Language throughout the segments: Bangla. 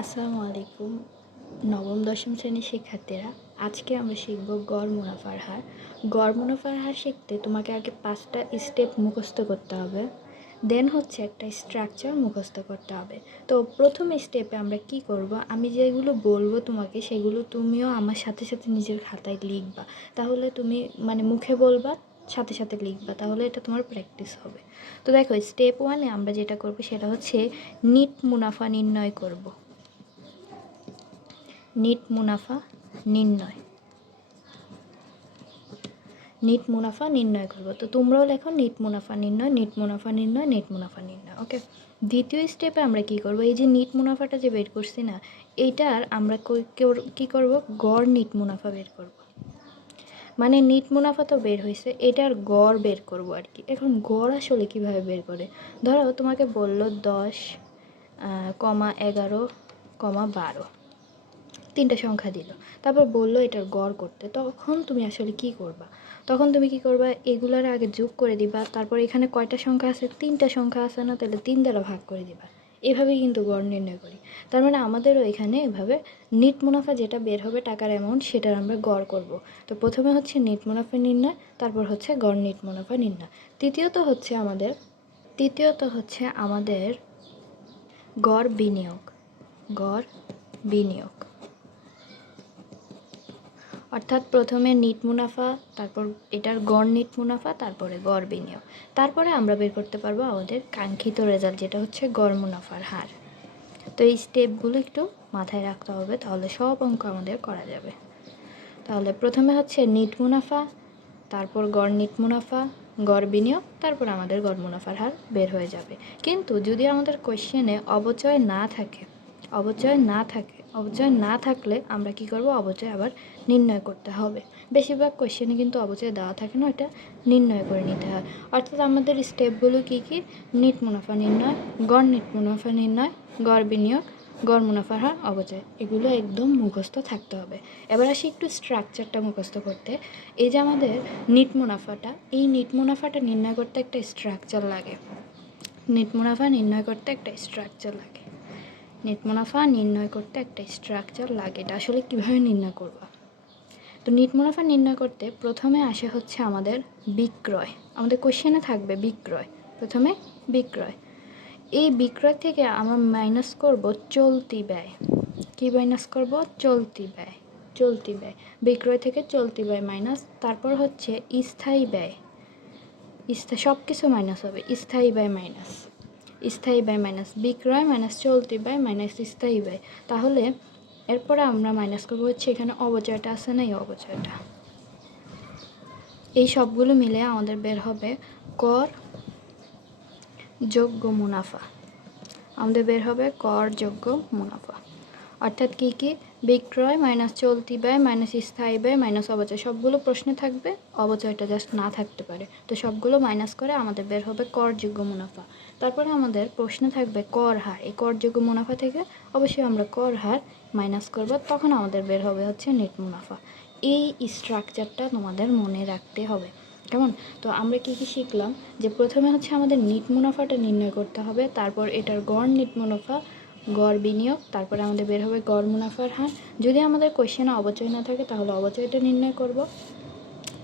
আসসালামু আলাইকুম। নবম দশম শ্রেণীর শিক্ষার্থীরা, আজকে আমরা শিখব গড় মুনাফার হার। গড় মুনাফার হার শিখতে তোমাকে আগে 5টা স্টেপ মুখস্থ করতে হবে, দেন হচ্ছে একটা স্ট্রাকচার মুখস্থ করতে হবে। তো প্রথম স্টেপে আমরা কি করব, আমি যেগুলো বলবো তোমাকে সেগুলো তুমিও আমার সাথে সাথে নিজের খাতায় লিখবা। তাহলে তুমি মুখে বলবা, সাথে সাথে লিখবা, তাহলে এটা তোমার প্র্যাকটিস হবে। তো দেখো, স্টেপ 1-এ আমরা যেটা করব সেটা হচ্ছে নিট মুনাফা নির্ণয় করব। নিট মুনাফা নির্ণয় করব। তো তোমরাও লেখো নিট মুনাফা নির্ণয়, নিট মুনাফা নির্ণয়, নিট মুনাফা নির্ণয়। ওকে, দ্বিতীয় স্টেপে আমরা কি করব, এই যে নিট মুনাফাটা যে বের করছি না, এইটার আমরা কি করব, গড় নিট মুনাফা বের করব। মানে নিট মুনাফা তো বের হয়েছে, এটার গড় বের করব আর কি। এখন গড় আসলে কিভাবে বের করে, ধরো তোমাকে বলল 10, 11, 12, তিনটা সংখ্যা দিল, তারপর বললো এটার গড় করতে। তখন তুমি আসলে কি করবা, এগুলার আগে যোগ করে দিবা। তারপর এখানে কয়টা সংখ্যা আছে, 3টা সংখ্যা আছে না, তাহলে 3 দ্বারা ভাগ করে দিবা। এভাবেই কিন্তু গড় নির্ণয় করি। তার মানে আমাদেরও এখানে এভাবে নিট মুনাফা যেটা বের হবে টাকার অ্যামাউন্ট, সেটার আমরা গড় করব। তো প্রথমে হচ্ছে নিট মুনাফা নির্ণয়, তারপর হচ্ছে গড় নিট মুনাফা নির্ণয়। তৃতীয়ত হচ্ছে আমাদের গড় বিনিয়োগ। অর্থাৎ প্রথমে নিট মুনাফা, তারপর এটার গড় নিট মুনাফা, তারপরে গড় বিনিয়োগ। তারপরে আমরা বের করতে পারবো আমাদের কাঙ্ক্ষিত রেজাল্ট, যেটা হচ্ছে গড় মুনাফার হার। তো এই স্টেপগুলো একটু মাথায় রাখতে হবে, তাহলে সব অঙ্ক আমাদের করা যাবে। তাহলে প্রথমে হচ্ছে নিট মুনাফা, তারপর গড় নিট মুনাফা, গড় বিনিয়োগ, তারপর আমাদের গড় মুনাফার হার বের হয়ে যাবে। কিন্তু যদি আমাদের কোশ্চেনে অবচয় না থাকলে আমরা কি করব, অবচয় আবার নির্ণয় করতে হবে। বেশিরভাগ কোশ্চেনে কিন্তু অবচয় দেওয়া থাকে না, এটা নির্ণয় করে নিতে হয়। অর্থাৎ আমাদের স্টেপগুলো কি নিট মুনাফা নির্ণয়, গড় নিট মুনাফা নির্ণয়, গড় বিনিয়োগ, গড় মুনাফার হার, অবচয়, এগুলো একদম মুখস্থ থাকতে হবে। এবার আসি একটু স্ট্রাকচারটা মুখস্থ করতে। এই যে আমাদের নিট মুনাফাটা, এই নিট মুনাফাটা নির্ণয় করতে একটা স্ট্রাকচার লাগে। নিট মুনাফা নির্ণয় করতে একটা স্ট্রাকচার লাগে। এটা আসলে কীভাবে নির্ণয় করবা? তো নিট মুনাফা নির্ণয় করতে প্রথমে আসে হচ্ছে আমাদের বিক্রয়। আমাদের কোশ্চেনে থাকবে বিক্রয়, প্রথমে বিক্রয়। এই বিক্রয় থেকে আমরা মাইনাস করব চলতি ব্যয়। কি মাইনাস করব? চলতি ব্যয়। বিক্রয় থেকে চলতি ব্যয় মাইনাস, তারপর হচ্ছে স্থায়ী ব্যয়। সব কিছু মাইনাস হবে, স্থায়ী ব্যয় মাইনাস বিক্রয় মাইনাস চলতি ব্যয় মাইনাস স্থায়ী ব্যয়। তাহলে এরপরে আমরা মাইনাস করবো হচ্ছে এখানে অবচয়টা আছে না, এই অবচয়টা। এই সবগুলো মিলে আমাদের বের হবে করযোগ্য মুনাফা। অর্থাৎ কি বিক্রয় মাইনাস চলতি ব্যয় মাইনাস স্থায়ী ব্যয় মাইনাস অবচয়, সবগুলো প্রশ্নে থাকবে, অবচয়টা জাস্ট না থাকতে পারে। তো সবগুলো মাইনাস করে আমাদের বের হবে করযোগ্য মুনাফা। তারপরে আমাদের প্রশ্নে থাকবে কর হার। এই করযোগ্য মুনাফা থেকে অবশ্যই আমরা কর হার মাইনাস করব, তখন আমাদের বের হবে হচ্ছে নেট মুনাফা। এই স্ট্রাকচারটা তোমাদের মনে রাখতে হবে, কেমন? তো আমরা কি শিখলাম, যে প্রথমে হচ্ছে আমাদের নিট মুনাফাটা নির্ণয় করতে হবে, তারপর এটার গড় নিট মুনাফা, গড় বিনিয়োগ, তারপরে আমাদের বের হবে গড় মুনাফার হার। যদি আমাদের কোশ্চেনে অবচয় না থাকে তাহলে অবচয়টা নির্ণয় করব।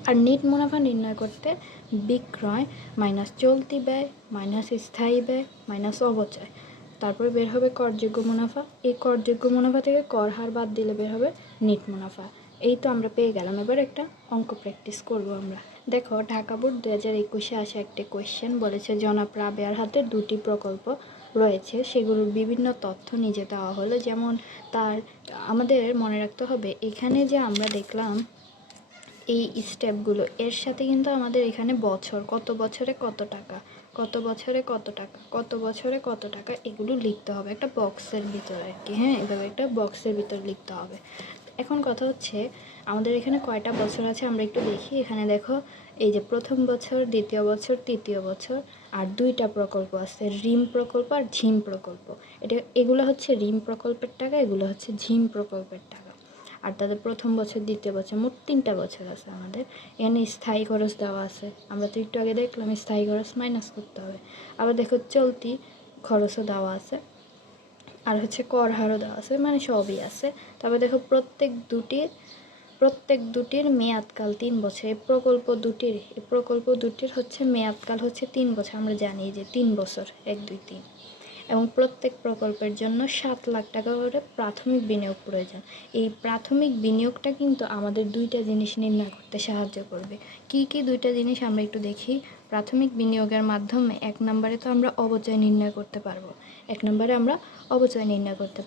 আর নিট মুনাফা নির্ণয় করতে বিক্রয় মাইনাস চলতি ব্যয় মাইনাস স্থায়ী ব্যয় মাইনাস অবচয়, তারপরে বের হবে করযোগ্য মুনাফা। এই করযোগ্য মুনাফা থেকে কর হার বাদ দিলে বের হবে নিট মুনাফা। এই তো আমরা পেয়ে গেলাম। এবার একটা অঙ্ক প্র্যাকটিস করব আমরা। দেখো, ঢাকা বোর্ড 2021-এ আসা একটা কোয়েশ্চেন বলেছে, জনাব রাবেয়ার হাতে 2টি প্রকল্প রয়েছে, সেগুলোর বিভিন্ন তথ্য নিচে দেওয়া হলো। যেমন আমাদের মনে রাখতে হবে, এখানে যে আমরা দেখলাম এই স্টেপগুলো, এর সাথে কিন্তু আমাদের এখানে বছর, কত বছরে কত টাকা, এগুলো লিখতে হবে একটা বক্সের ভিতরে আর কি। হ্যাঁ, এভাবে একটা বক্সের ভিতর লিখতে হবে। এখন কথা হচ্ছে আমাদের এখানে কয়টা বছর আছে আমরা একটু দেখি। এখানে দেখো, এই যে প্রথম বছর, দ্বিতীয় বছর, তৃতীয় বছর, আর 2টা প্রকল্প আছে, রিম প্রকল্প আর ঝিম প্রকল্প। এগুলো হচ্ছে রিম প্রকল্পের টাকা, এগুলো হচ্ছে ঝিম প্রকল্পের টাকা। আর তাদের প্রথম বছর, দ্বিতীয় বছর, মোট 3টা বছর আছে আমাদের। এখানে স্থায়ী খরচ দেওয়া আছে, আমরা তো একটু আগে দেখলাম স্থায়ী খরচ মাইনাস করতে হবে। আবার দেখো চলতি খরচও দেওয়া আছে, আর হচ্ছে কর হারও দেওয়া আছে, মানে সবই আছে। তারপর দেখো প্রত্যেক দুটির মেয়াদকাল 3 বছর। এই প্রকল্প দুটির হচ্ছে মেয়াদকাল হচ্ছে 3 বছর। আমরা জানি যে 3 বছর, 1 2 3। এবং প্রত্যেক প্রকল্পের জন্য 7 লাখ টাকা করে প্রাথমিক বিনিয়োগ প্রয়োজন। এই প্রাথমিক বিনিয়োগটা কিন্তু আমাদের দুইটা জিনিস নির্ণয় করতে সাহায্য করবে। কি কি দুইটা জিনিস আমরা একটু দেখি। প্রাথমিক বিনিয়োগের মাধ্যমে 1 নম্বরে তো আমরা অপচয় নির্ণয় করতে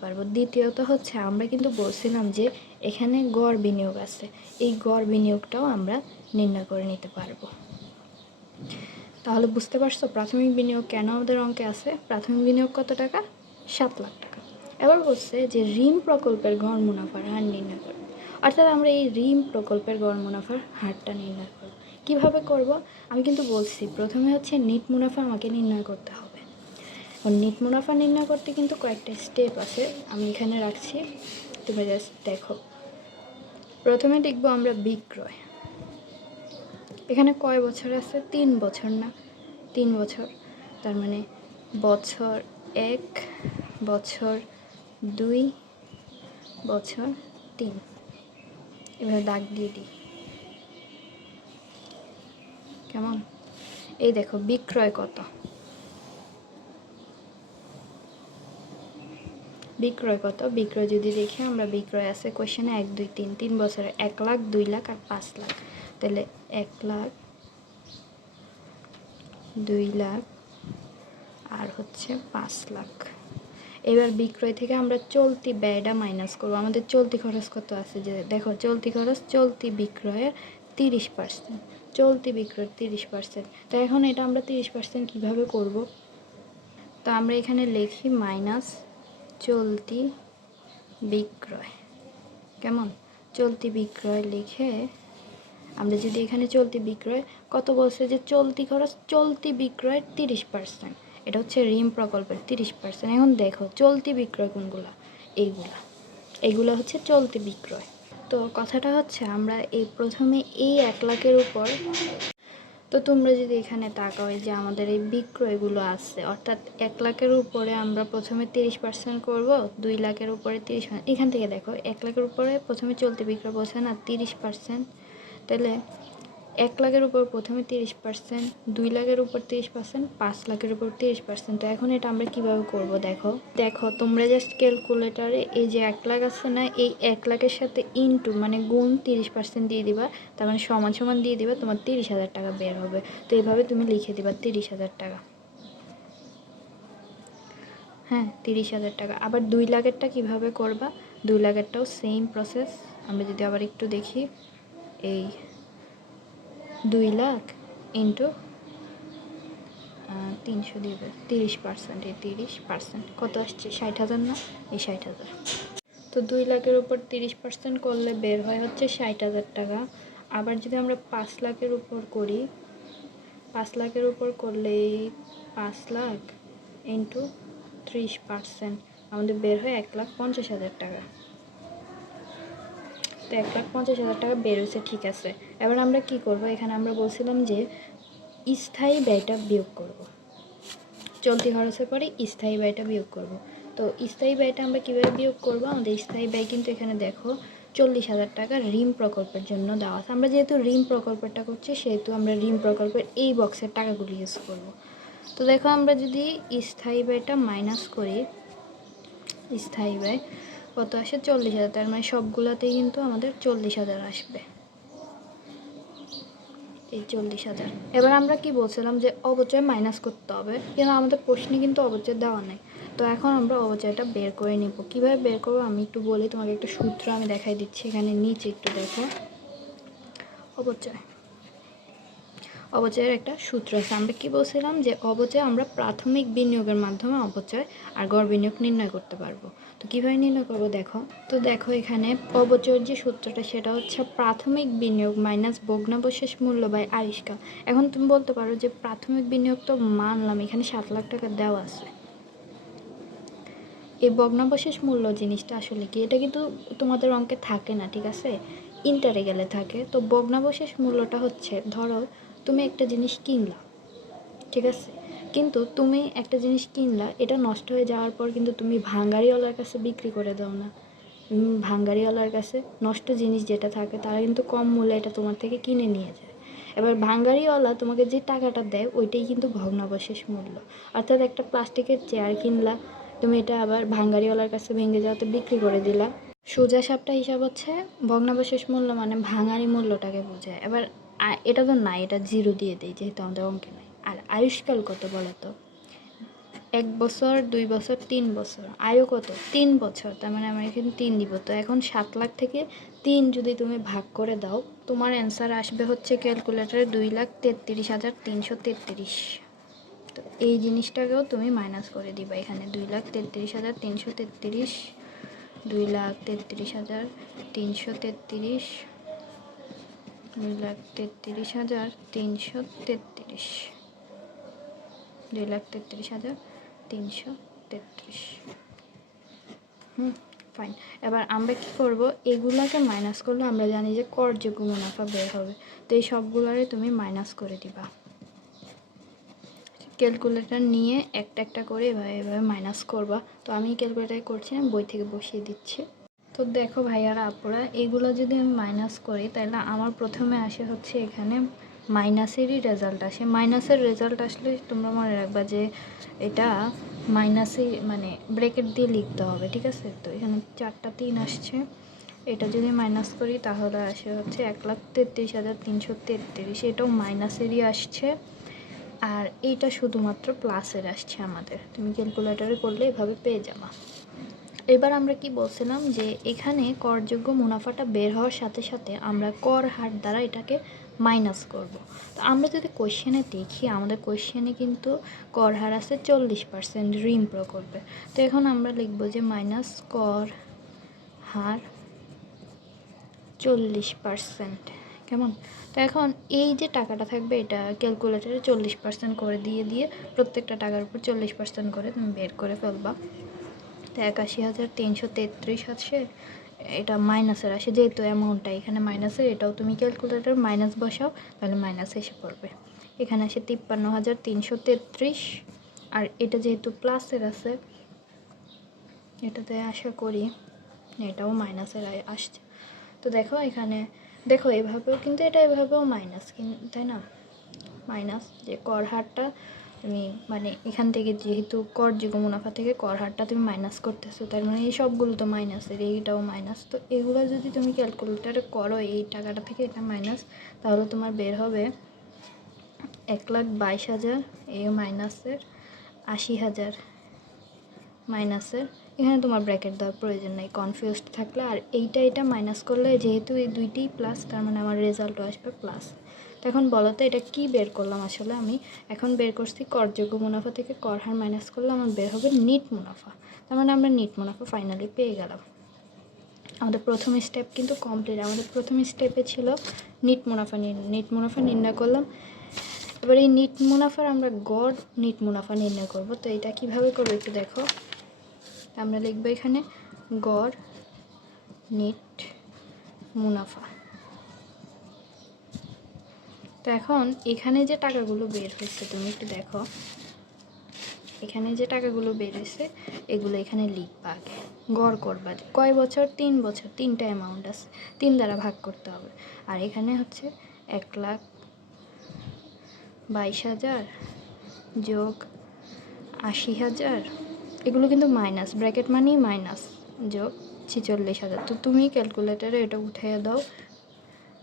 পারবো। দ্বিতীয়ত হচ্ছে আমরা কিন্তু বলছিলাম যে এখানে গড় বিনিয়োগ আছে, এই গড় বিনিয়োগটাও আমরা নির্ণয় করে নিতে পারবো। তাহলে বুঝতে পারছো প্রাথমিক বিনিয়োগ কেন আমাদের অঙ্কে আছে। প্রাথমিক বিনিয়োগ কত টাকা? 7 লাখ টাকা। এবার বলছে যে ঋণ প্রকল্পের গড় মুনাফার হার নির্ণয় করো। অর্থাৎ আমরা এই ঋণ প্রকল্পের গড় মুনাফার হারটা নির্ণয় করব। কীভাবে করব? আমি কিন্তু বলছি প্রথমে হচ্ছে নিট মুনাফা আমাকে নির্ণয় করতে হবে। নিট মুনাফা নির্ণয় করতে কিন্তু কয়েকটা স্টেপ আছে, আমি এখানে রাখছি, তুমি জাস্ট দেখো। প্রথমে দেখব আমরা বিক্রয়। এখানে কয় বছর আছে? 3 বছর না? 3 বছর। তার মানে বছর 1, বছর 2, বছর 3। এভাবে দাগ দিয়ে দিই, কেমন? এই দেখো বিক্রয় কত। বিক্রয় যদি দেখি আমরা, বিক্রয় আছে কোশ্চেনে 1 2 3। 3 বছরে 1 লাখ, 2 লাখ আর 5 লাখ। তাহলে 1 লাখ, 2 লাখ আর হচ্ছে 5 লাখ। এবার বিক্রয় থেকে আমরা চলতি ব্যয়টা মাইনাস করবো। আমাদের চলতি খরচ কত আছে? যে দেখো চলতি খরচ, চলতি বিক্রয়ের 30%। চলতি বিক্রয়ের 30%। তো এখন এটা আমরা 30% কীভাবে করব? তো আমরা এখানে লিখি মাইনাস চলতি বিক্রয়। কেমন? চলতি বিক্রয় লিখে আমরা যদি এখানে চলতি বিক্রয় কত বলছে যে চলতি খরচ, চলতি বিক্রয়ের 30%। এটা হচ্ছে ঋণ প্রকল্পের 30%। এখন দেখো চলতি বিক্রয় কোনগুলা? এইগুলা হচ্ছে চলতি বিক্রয়। তো কথাটা হচ্ছে আমরা এই প্রথমে এই 1 লাখের উপর, তো তোমরা যদি এখানে তাকাও যে আমাদের এই বিক্রয়গুলো আছে, অর্থাৎ 1 লাখের উপরে আমরা প্রথমে 30% করব, 2 লাখের উপরে 30%। এখান থেকে দেখো 1 লাখের উপরে প্রথমে চলতি বিক্রয় বলছে না 30%। তাহলে 1 লাখের উপর প্রথমে 30%, 2 লাখের উপর 30%, 5 লাখের উপর 30%। তো এখন এটা আমরা কিভাবে করব? দেখো তোমরা জাস্ট ক্যালকুলেটারে এই যে 1 লাখ আছে না, এই 1 লাখের সাথে ইনটু মানে গুণ 30% দিয়ে দিবা, তার মানে সমান সমান দিয়ে দিবা, তোমার 30,000 টাকা বের হবে। তো এইভাবে তুমি লিখে দিবা 30,000 টাকা। হ্যাঁ, 30,000 টাকা। আবার 2 লাখেরটা কীভাবে করবা? 2 লাখেরটাও সেম প্রসেস। আমরা যদি আবার একটু দেখি, এই 2 লাখ ইন্টু 300 দিবে 30%। এই 30% কত আসছে? 60,000 না? এই 60,000। তো 2 লাখের উপর 30% করলে বের হয় হচ্ছে 60,000 টাকা। আবার যদি আমরা 5 লাখের উপর করি, 5 লাখের উপর করলে 5 লাখ ইন্টু 30% আমাদের বের হয় 1,50,000 টাকা। তো 1,50,000 টাকা বের হয়েছে, ঠিক আছে। এবার আমরা কি করব? এখানে আমরা বলছিলাম যে স্থায়ী ব্যয়টা বিয়োগ করব। চলতি খরচের পরে স্থায়ী ব্যয়টা বিয়োগ করব। তো স্থায়ী ব্যয়টা আমরা কীভাবে বিয়োগ করব? আমাদের স্থায়ী ব্যয় কিন্তু এখানে দেখো 40,000 টাকা ঋণ প্রকল্পের জন্য দেওয়া আছে। আমরা যেহেতু ঋণ প্রকল্পটা করছি, সেহেতু আমরা ঋণ প্রকল্পের এই বক্সের টাকাগুলো ইউজ করব। তো দেখো আমরা যদি স্থায়ী ব্যয়টা মাইনাস করি, স্থায়ী ব্যয় কত আসে? 40,000। তার মানে সবগুলোতেই কিন্তু আমাদের 40,000 আসবে, এই 40,000। এবার আমরা কি বলছিলাম যে অবচয় মাইনাস করতে হবে, কিন্তু আমাদের প্রশ্নে কিন্তু অবচয় দেওয়া নেই। তো এখন আমরা অবচয়টা বের করে নিব। কীভাবে বের করবো আমি একটু বলি তোমাকে, একটা সূত্র আমি দেখাই দিচ্ছি। এখানে নিচে একটু দেখো, অবচয়ের একটা সূত্র আছে। আমরা কি বলছিলাম যে অবচয় আমরা প্রাথমিক বিনিয়োগের মাধ্যমে অবচয় আর গড় বিনিয়োগ নির্ণয় করতে পারবো। তো কীভাবে নির্ণয় করবো দেখো এখানে অবচয়ের যে সূত্রটা, সেটা হচ্ছে প্রাথমিক বিনিয়োগ মাইনাস ভগ্নাবশেষ মূল্য বাই আবিষ্কার। এখন তুমি বলতে পারো যে প্রাথমিক বিনিয়োগ তো মানলাম এখানে 7 লাখ টাকা দেওয়া আছে, এই ভগ্নাবশেষ মূল্য জিনিসটা আসলে কি? এটা কিন্তু তোমাদের অঙ্কে থাকে না, ঠিক আছে, ইন্টারে গেলে থাকে। তো ভগ্নাবশেষ মূল্যটা হচ্ছে, ধরো তুমি একটা জিনিস কিনলা, ঠিক আছে, কিন্তু তুমি একটা জিনিস কিনলা, এটা নষ্ট হয়ে যাওয়ার পর কিন্তু তুমি ভাঙ্গারিওয়ালার কাছে বিক্রি করে দাও না, ভাঙ্গারিওয়ালার কাছে নষ্ট জিনিস যেটা থাকে তারা কিন্তু কম মূল্যে এটা তোমার থেকে কিনে নিয়ে যায়। এবার ভাঙ্গারিওয়ালা তোমাকে যে টাকাটা দেয় ওইটাই কিন্তু ভগ্নাবশেষ মূল্য। অর্থাৎ একটা প্লাস্টিকের চেয়ার কিনলা, তুমি এটা আবার ভাঙ্গারিওয়ালার কাছে ভেঙে যাওয়াতে বিক্রি করে দিলা, সোজা সাপটা হিসাব হচ্ছে ভগ্নাবশেষ মূল্য মানে ভাঙারি মূল্যটাকে বোঝায়। এবার এটা তো নাই, এটা জিরো দিয়ে দেয় যেহেতু আমাদের অঙ্কে নাই। আর আয়ুষ্কাল কত বলো তো? 1 বছর, 2 বছর, 3 বছর। আয়ু কত? 3 বছর। তার মানে আমরা এখানে 3 দিব। তো এখন 7 লাখ থেকে 3 যদি তুমি ভাগ করে দাও, তোমার অ্যান্সার আসবে হচ্ছে ক্যালকুলেটারে 2,33,333। তো এই জিনিসটাকেও তুমি মাইনাস করে দিবা এখানে। 2,33,333, 2,33,333, 2,33,333, 2,33,333। ফাইন। এবার আমরা কি করব, এগুলাকে মাইনাস করলে আমরা জানি যে করযোগ্য মুনাফা বের হবে। তো এই সবগুলোরে তুমি মাইনাস করে দিবা ক্যালকুলেটর নিয়ে, একটা একটা করে এভাবে মাইনাস করবা। তো আমি ক্যালকুলেটার করছি না, বই থেকে বসিয়ে দিচ্ছি। তো দেখো ভাইয়ারা আপুরা, এগুলো যদি আমি মাইনাস করি তাহলে আমার প্রথমে আসে হচ্ছে এখানে মাইনাসেরই রেজাল্ট আসে। মাইনাসের রেজাল্ট আসলে তোমরা মনে রাখবা যে এটা মাইনাসে মানে ব্রেকেট দিয়ে লিখতে হবে, ঠিক আছে? তো এখানে 4টা 3 আসছে, এটা যদি মাইনাস করি তাহলে আসে হচ্ছে 1,33,333, এটাও মাইনাসেরই আসছে। আর এইটা শুধুমাত্র প্লাসের আসছে আমাদের। তুমি ক্যালকুলেটরে করলে এভাবে পেয়ে যাবা। এবার আমরা কি বলছিলাম যে এখানে করযোগ্য মুনাফাটা বের হওয়ার সাথে সাথে আমরা কর হার দ্বারা এটাকে মাইনাস করব। তো আমরা যদি কোশ্চেনে দেখি, আমাদের কোশ্চেনে কিন্তু কর হার আছে 40%, ঋণ প্রকল্পে। তো এখন আমরা লিখব যে মাইনাস কর হার 40%, কেমন? তো এখন এই যে টাকাটা থাকবে এটা ক্যালকুলেটারে 40% করে দিয়ে প্রত্যেকটা টাকার উপর 40% করে তুমি বের করে ফেলবা। তো 81,333 আছে, এটা মাইনাসের আসে যেহেতু অ্যামাউন্টটা এখানে মাইনাসের, এটাও তুমি ক্যালকুলেটর মাইনাস বসাও তাহলে মাইনাস এসে পড়বে। এখানে আসে 53,333, আর এটা যেহেতু প্লাসের আছে এটাতে আশা করি এটাও মাইনাসের আসছে। তো দেখো এখানে দেখো এভাবেও কিন্তু এটা এভাবেও মাইনাস, তাই না? মাইনাস যে কর হারটা তুমি মানে এখান থেকে যেহেতু করযোগ্য মুনাফা থেকে কর হারটা তুমি মাইনাস করতেছো, তার মানে এই সবগুলো তো মাইনাসের, এইটাও মাইনাস। তো এগুলো যদি তুমি ক্যালকুলেটারে করো এই টাকাটা থেকে এটা মাইনাস, তাহলে তোমার বের হবে 1,22,000, এই মাইনাসের 80,000 মাইনাসের। এখানে তোমার ব্র্যাকেট দেওয়ার প্রয়োজন নেই কনফিউজড থাকলে। আর এটা মাইনাস করলে যেহেতু এই দুইটিই প্লাস, তার মানে আমার রেজাল্টও আসবে প্লাস। তো এখন বলো তো এটা কি বের করলাম? আসলে আমি এখন বের করছি করযোগ্য মুনাফা থেকে কর হার মাইনাস করলে আমার বের হবে নিট মুনাফা। তার মানে আমরা নিট মুনাফা ফাইনালি পেয়ে গেলাম। আমাদের প্রথম স্টেপ কিন্তু কমপ্লিট। আমাদের প্রথম স্টেপে ছিল নিট মুনাফা নির্ণয় করলাম। এবার এই নিট মুনাফার আমরা গড় নিট মুনাফা নির্ণয় করব। তো এটা কিভাবে করবো একটু দেখো। আমরা লিখবো এখানে গড় নিট মুনাফা। তো এখন এখানে যে টাকাগুলো বের হয়েছে তুমি একটু দেখো, এখানে যে টাকাগুলো বের হয়েছে এগুলো এখানে লিখবা আগে, গড় করবা। কয় বছর? 3 বছর, 3টা অ্যামাউন্ট আছে, 3 দ্বারা ভাগ করতে হবে। আর এখানে হচ্ছে 1,22,000 যোগ 80,000, এগুলো কিন্তু মাইনাস, ব্র্যাকেট মানেই মাইনাস, যোগ 46,000। তো তুমি ক্যালকুলেটারে এটা উঠিয়ে দাও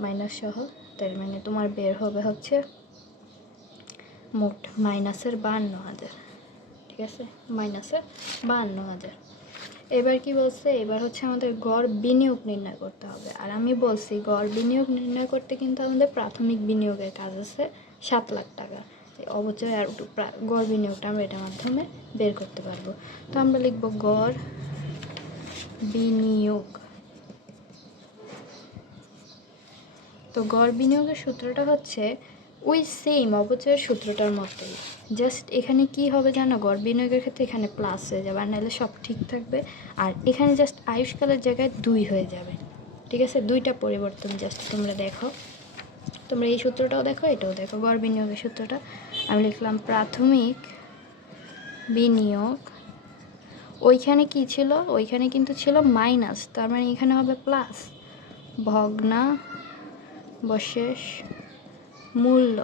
মাইনাস সহ, তার মানে তোমার বের হবে হচ্ছে মোট মাইনাসের 52,000, ঠিক আছে? মাইনাসের 52,000। এবার কি বলছে? এবার হচ্ছে আমাদের গড় বিনিয়োগ নির্ণয় করতে হবে। আর আমি বলছি গড় বিনিয়োগ নির্ণয় করতে কিন্তু আমাদের প্রাথমিক বিনিয়োগের কাজ আছে 7 লাখ টাকা। অবচয় আর গড় বিনিয়োগটা আমরা এটার মাধ্যমে বের করতে পারবো। তো আমরা লিখব গড় বিনিয়োগ। তো গড় বিনিয়োগের সূত্রটা হচ্ছে ওই সেম অবচয়ের সূত্রটার মতোই, জাস্ট এখানে কি হবে জানো? গড় বিনিয়োগের ক্ষেত্রে এখানে প্লাস হয়ে যাবে, আর নাহলে সব ঠিক থাকবে। আর এখানে জাস্ট আয়ুষ্কালের জায়গায় 2 হয়ে যাবে, ঠিক আছে? 2টা পরিবর্তন জাস্ট তোমরা দেখো, তোমরা এই সূত্রটাও দেখো, এটাও দেখো। গড় বিনিয়োগের সূত্রটা আমি লিখলাম প্রাথমিক বিনিয়োগ, ওইখানে কি ছিল, ওইখানে কিন্তু ছিল মাইনাস, তার মানে এখানে হবে প্লাস, ভগ্নাবশেষ মূল্য,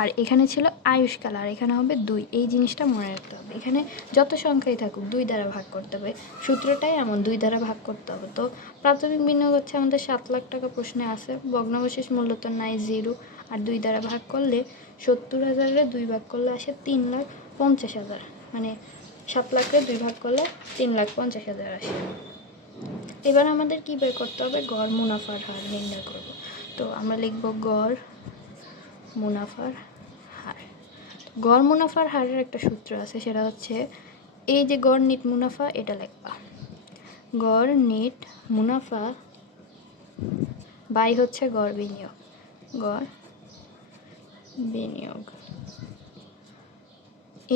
আর এখানে ছিল আয়ুষ্কাল, আর এখানে হবে 2। এই জিনিসটা মনে রাখতে হবে, এখানে যত সংখ্যাই থাকুক 2 দ্বারা ভাগ করতে হবে, সূত্রটাই এমন, 2 দ্বারা ভাগ করতে হবে। তো প্রাথমিক বিনিয়োগ হচ্ছে আমাদের 7 লাখ টাকা প্রশ্নে আছে, ভগ্নাবশেষ মূল্য তো নাই, 0, আর 2 দ্বারা ভাগ করলে 70,000-এ 2 ভাগ করলে আসে 3,50,000, মানে 7 লাখে 2 ভাগ করলে 3,50,000 আসে। এবার আমাদের কী বের করতে হবে, গড় মুনাফার হার নির্ণয় করব। তো আমরা লিখব গড় মুনাফার হার। গড় মুনাফার হারের একটা সূত্র আছে, সেটা হচ্ছে এই যে গড় নিট মুনাফা, এটা লিখবা, গড় নিট মুনাফা বাই হচ্ছে গড় বিনিয়োগ, গড় বিনিয়োগ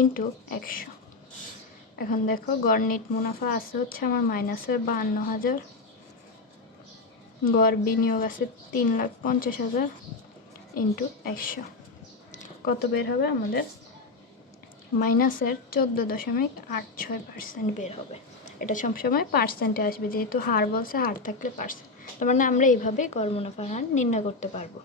ইন্টু 100। এখন দেখো গড় নিট মুনাফা আছে হচ্ছে আমার -52,000, গড় বিনিয়োগ আছে 3,50,000 ইন্টু 100, কত বের হবে আমাদের, -14.86% বের হবে। এটা সবসময় পার্সেন্টে আসবে, যেহেতু হার বলছে, হার থাকলে পার্সেন্ট, তার মানে আমরা এইভাবেই গড় মুনাফার হার নির্ণয় করতে পারবো।